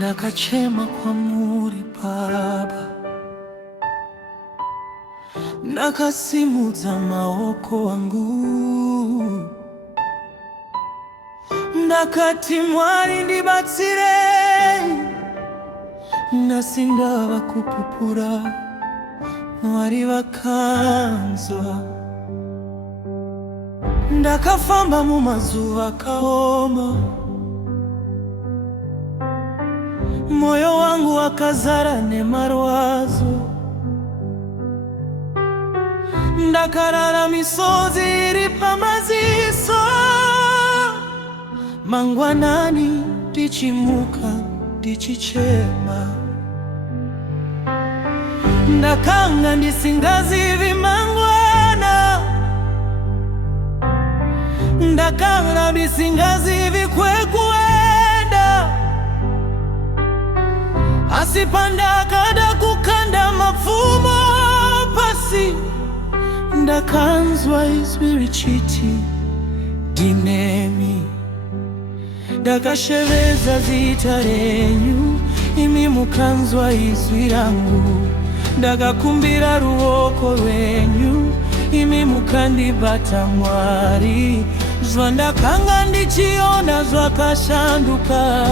ndakachema kwa muri Baba, ndakasimudza maoko wangu, ndakati Mwari ndibatsire, nasindava kupupura, Mwari vakanzwa. Ndakafamba mumazuva akaoma, moyo wangu wakazara nemarwazo, ndakarara misozi iri pamaziso. Mangwanani ndichimuka ndichichema, ndakanga ndisingazivi mangwana, ndakanga ndisingazivi kwekuenda. Asi pandakada kukanda mapfumo pasi, ndakanzwa izwi richiti ndinemi. Ndakasheveza zita renyu, imi mukanzwa izwi rangu. Ndakakumbira ruoko rwenyu, imi mukandibata Mwari. Zvandakanga ndichiona zvakashanduka,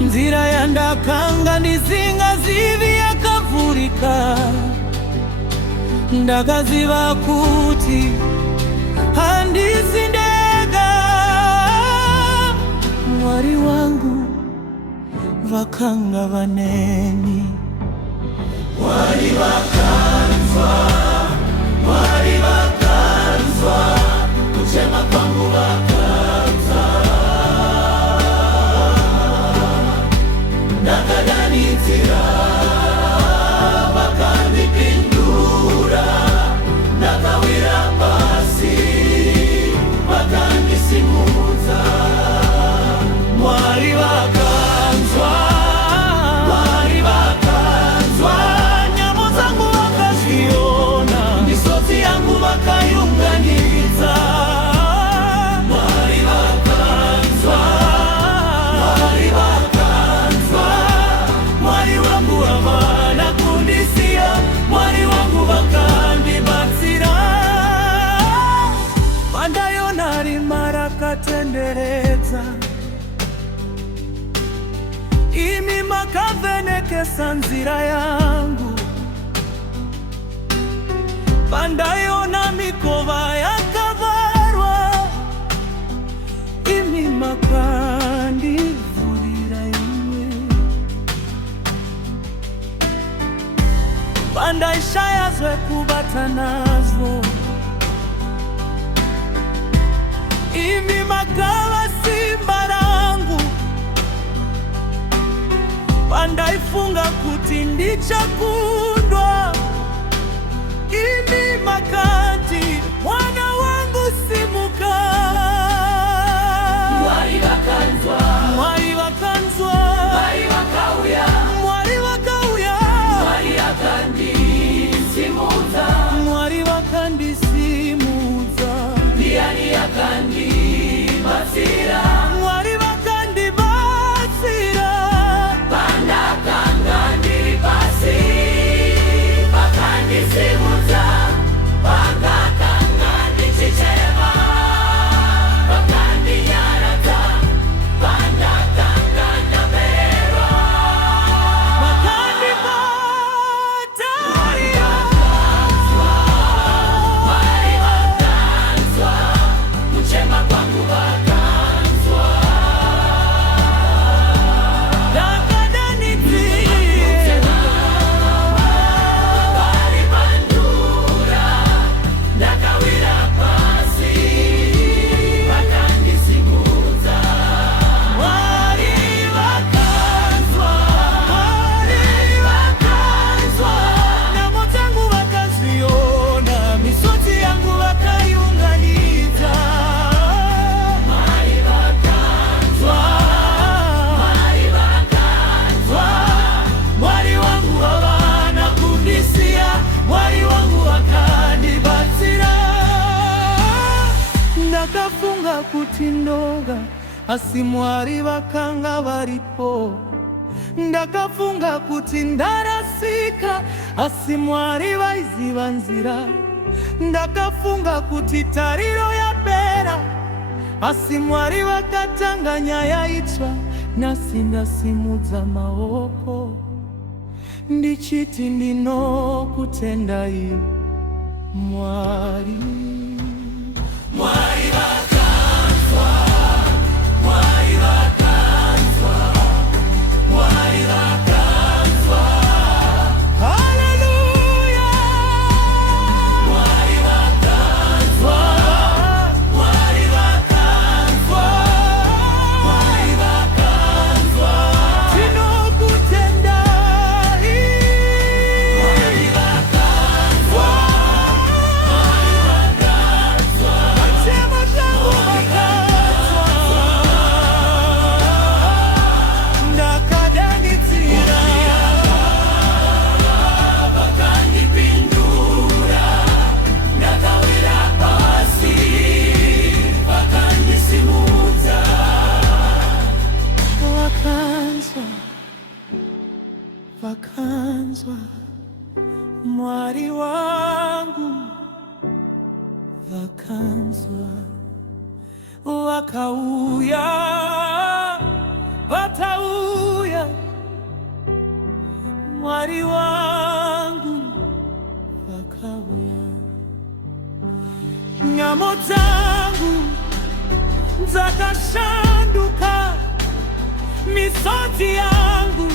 nzira yandakanga ndisingazivi yakavhurika. Ndakaziva kuti handisi ndega, Mwari wangu vakanga vaneni. Mwari vakanzwa, Mwari vakanzwa, kuchema kwangu vakanzwa. Ndakadanidzira vakandipindura, ndakawira pasi vakandisimudza. Mwari vakanzwa, Mwari vakanzwa, nyamo dzangu vakazviona, misodzi yangu vakaiunganidza. Mwari vakanzwa, Mwari vakanzwa, Mwari wangu havana kundisiya, Mwari wangu vakandibatsira. Pandaiona rima rakatenderedza, imi makavhenekesa nzira yangu. Pandaiona mikova yakavarwa, imi makandivhurira imwe. Pandaishaya zvekubata nazvo, imi makava simba rangu. Pandaifunga kuti ndichakundwa, imi makati mwana wangu simuka. Mwari vakanzwa, Mwari vakanzwa, Mwari vakauya, Mwari vakauya, Mwari akandisimudza, Mwari vakandisimudza. Ndiani akandibatsira? Mwari vakandibatsira. Pandakanga ndiri pasi vakandisimudza, pandakanga ndichichema vakandinyaradza, pandakanga ndapererwa vakandibata. Mwari vakanzwa, Mwari vakanzwa, kuchema kwangu vakanzwa. Ndakadanidzira varipandura, ndakawira pasi vakandisimudza. Mwari vakanzwa, Mwari vakanzwa, nyamo dzangu vakazviona, misodzi yangu vakaiunganidza. Mwari vakanzwa, Mwari vakanzwa, Mwari wangu havana kundisiya, Mwari wangu vakandibatsira. Ndakafunga kuti ndoga asi mwari vakanga varipo. Ndakafunga kuti ndarasika, asi mwari vaiziva nzira. Ndakafunga kuti tariro yapera, asi mwari vakatanga nyaya itsva. Nhasi ndasimudza maoko ndichiti ndinokutendai Mwari. Mwari vakanzwa, Mwari vakanzwa, Mwari vakanzwa. Haleluya! Mwari vakanzwa, Mwari vakanzwa, Mwari vakanzwa. Tinokutendai Mwari vakanzwa, Mwari vakanzwa. Matemo tangu vakanzwa, ndakadanidzira vakandipindura, ndakawira pasi vakandisimudza. Vakanzwa, vakanzwa Mwari wangu, vakanzwa. Vakauya, vatauya, Mwari wangu, vakauya. Nyamo dzangu dzakashanduka, misodzi yangu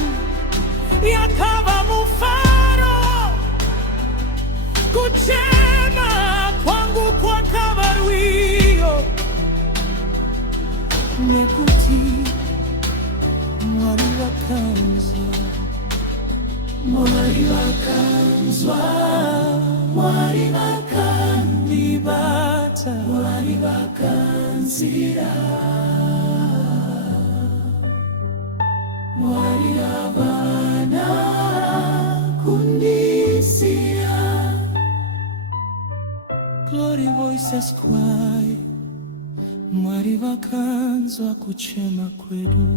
yakava mufaro, kuchema kwangu kwakava rwiyo, nekuti Mwari vakanzwa, Mwari vakanzwa, Mwari vakandibata, Mwari vakanzira, Mwari havana kundisiya. Glory Voices Choir, Mwari vakanzwa kuchema kwedu.